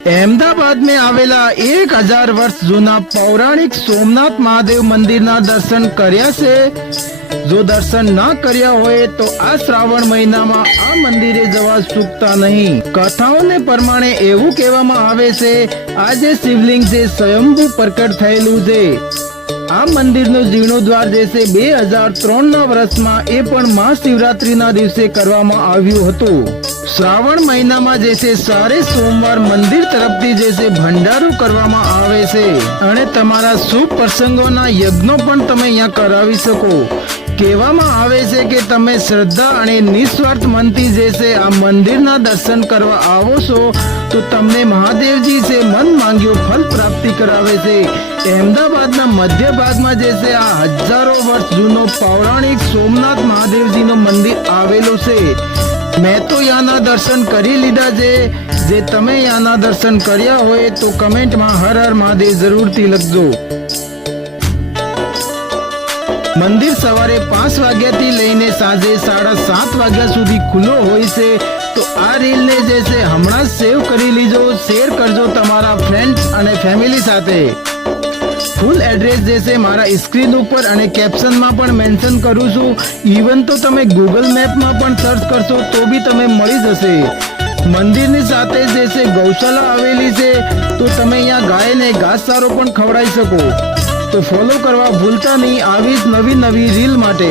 अहमदाबाद में आवेला 1000 वर्ष जूना पौराणिक सोमनाथ महादेव मंदिરના દર્શન કર્યા છે। જો દર્શન ના કર્યા હોય તો આ શ્રાવણ મહિનામાં આ મંદિરે જવા ચૂકતા નહીં। કથાઓને પ્રમાણે એવું કહેવામાં આવે છે આ જે શિવલિંગ છે સ્વયંભૂ પ્રકટ થયેલું છે। આ મંદિરનો જીર્ણોદ્ધાર જે છે 2003ના વર્ષમાં એ પણ મહાશિવરાત્રીના દિવસે કરવામાં આવ્યું હતું। શ્રાવણ મહિનામાં જે છે સારે સોમવાર મંદિર તરફથી જે છે ભંડારો કરવામાં આવે છે અને તમારા શુભ પ્રસંગોના યજ્ઞો પણ તમે અહીંયા કરાવી શકો। કહેવામાં આવે છે કે તમે શ્રદ્ધા અને નિસ્વાર્થ મનથી જે છે આ મંદિરના દર્શન કરવા આવો છો તો તમને મહાદેવજી છે મન માંગ્યો ફલ પ્રાપ્તિ કરાવે છે। અહેમદાબાદના મધ્ય ભાગમાં જે છે આ હજારો વર્ષ જૂનો પૌરાણિક સોમનાથ મહાદેવજીનો મંદિર આવેલું છે। મેં તો યાના દર્શન કરી લીધા છે। જે તમે યાના દર્શન કર્યા હોય તો કમેન્ટમાં હર હર મહાદેવ જરૂરથી લખજો। મંદિર સવારે 5 વાગ્યાથી લઈને સાંજે 7:30 વાગ્યા સુધી ખુલ્લો હોય છે। તો આ રીલને જે છે હમણાં સેવ કરી લીજો, શેર કરજો તમારા ફ્રેન્ડ્સ અને ફેમિલી સાથે। ફૂલ એડ્રેસ જે છે મારા સ્ક્રીન ઉપર અને કેપ્શનમાં પણ મેન્શન કરું છું। ઇવન તો તમે ગૂગલ મેપમાં પણ સર્ચ કરશો તો બી તમે મળી જશે। મંદિરની સાથે જે છે ગૌશાળા આવેલી છે તો તમે અહીંયા ગાયને ઘાસચારો પણ ખવડાવી શકો। તો ફોલો કરવા ભૂલતા નહીં આવી જ નવી રીલ માટે।